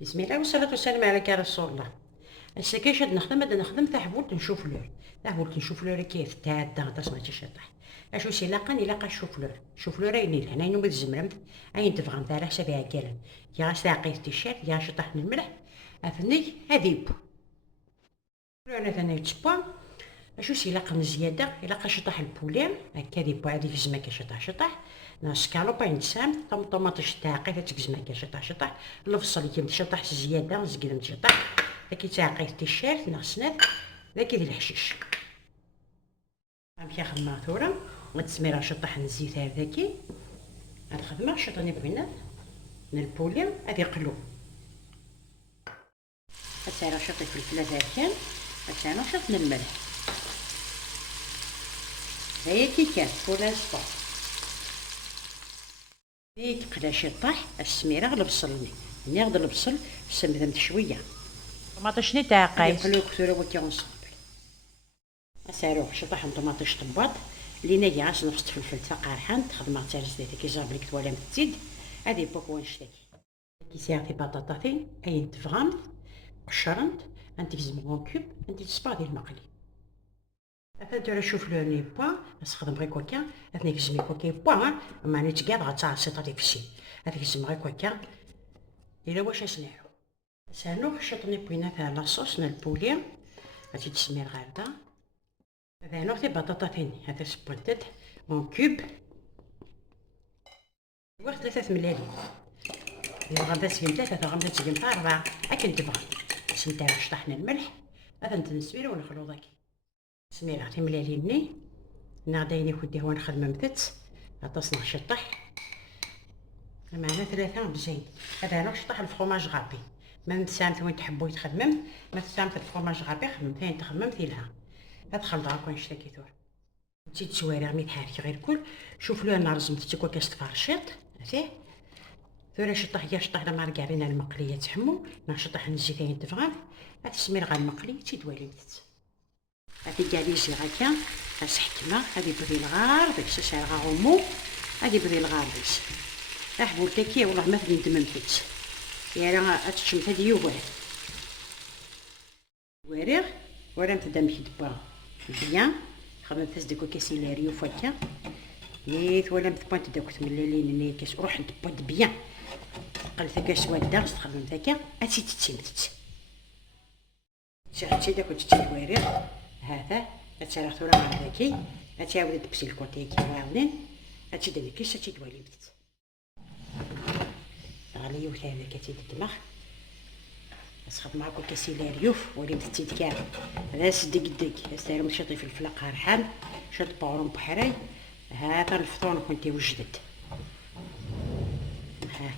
بسم الله والصلاة والسلام عليك يا رسول الله. هسا كاش هاد نخدم تاع حبولت نشوف لور كيف تاع الدغطاس ماشي شطح. اشو سي لاقا شوف لور يني لهنا ينوم الزمرمت اين تفغم على حسابي هكالا يا ساقيت تيشيرت يا شطح من الملح افني هذيب انا ثاني تشبا. اشو سي لاقا زياده لاقا شطح البوليم هكا ديبو عادي في زماكه شطح ناس كالوبا نسام طماطش تاعي تتكزما كا شطح الفصل يم شطح زياده زقلم شطح ذاك تاعي التيشيرت ناقصنات ذاك ديال الحشيش غنمشي نخدم ثورة وتسميرها شطح الزيت هذاكي هاد الخدمه شطني بغينات من البوليم هادي قلو هاد شطي فلفله زركان هاد شط من الملح هي كي كان فولا سبا ديك قدا شطح السميره البصل ناخد البصل سمدمت شويه طماطشني تاعي قلو كثوره وكي غنصبل اساروح شطح طماطش طباط لينا ياس نفس فلفل قارحان تخدم تاع زيت كي جاب لك تولا متزيد هادي بوكو نشتكي كي سيرتي بطاطاطين اين تفغمت قشرنت انت زمون كوب انت تصبادي المقلي افنت على شوف لو ني بوا نستخدم غير كوكا اثني كزمي كوكا بوا ماني تقاد غتعصيط هذيك الشيء هذيك كزم غير كوكا الا واش نسنعو سانو شطني بوينات على لاصوص نال البوليم هاتي تسمي الغابه هذا نوع بطاطا ثاني هذا سبونتات اون كوب واحد 3 ملالين إذا غدا تسقم 3 غدا تسقم 4 هاكا تبغى سنتاع شطحنا الملح هذا نتنسوير ونخلو ذاك سمير عطي ملاليني نغدايني كوديه ونخدم متت عطاسنا شطح معنا 3 مزيان هذا نوع شطح الفرماج غابي ما تسامت وين تحبوا يتخدم ما تسامت الفرماج غابي خدم ثاني تخدم فيها هاد خلطة هاكا نشتكي ثور تزيد شوارع مي تحركي غير الكل شوف له انا رزمت تيكو كاس تفرشيط عرفتيه ثورة شطح يا شطح لما ركعبين المقلية تحمو مع شطح الزيتين تفغال هاد السمير غا المقلي تيدوالي متت هادي كاليزي هاكا راس حكمة هادي بدي الغار داك الشاشة غا غومو هادي بدي الغار بيس احبول تاكي والله ما تبين دممتت يا راه اتشمت هادي يوغر وريغ ورا نبدا نمشي دبا بيان خدمت ديك كاسيلاريو فكا نيت ولا متبانت داك تملالين ني كاس روح ندبا بيان قلت كاس وادا استخدمت هكا اتي تتسمت شفتي داك التواريغ هذا اتسرح ثورة مع هذاكي اتعاود تبسي الكوتي كي واعدين اتي داك كيس اتي دوالي بدت غالي وثاني كتي الدماغ نسخط معاكم كاسيلاريوف وليد التيتكار هذا دق استعمل مشطي في الفلا قارحان شط باورون بحراي هذا الفطون كنت وجدت هذا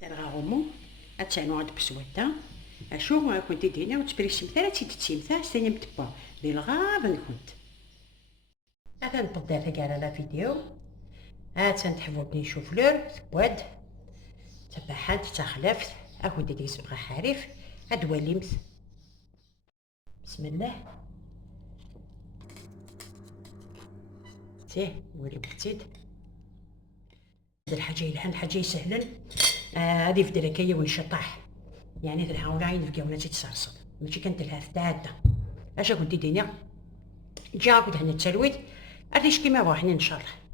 ترغا غومو اتسانو عاد بسويتا اشوف ما كنت دينا وتبريسم ثلاثه تتسيمتا ثاني متبا ديال الغاب كنت هذا نبدا في كاع لا فيديو تنحفظني نشوف لور تبواد تبعات تخلفت اكو ديك يسبغ حريف هاد وليمت بسم الله تيه ولي بتيد هاد الحاجه الحين حاجه سهلا هادي في دركيه ونشطح يعني تنحاول عين في قونا تتصرصد ماشي كانت لها ثلاثه اش كنت دينا جا كنت هنا تسلويت هاديش كيما واحد ان شاء الله.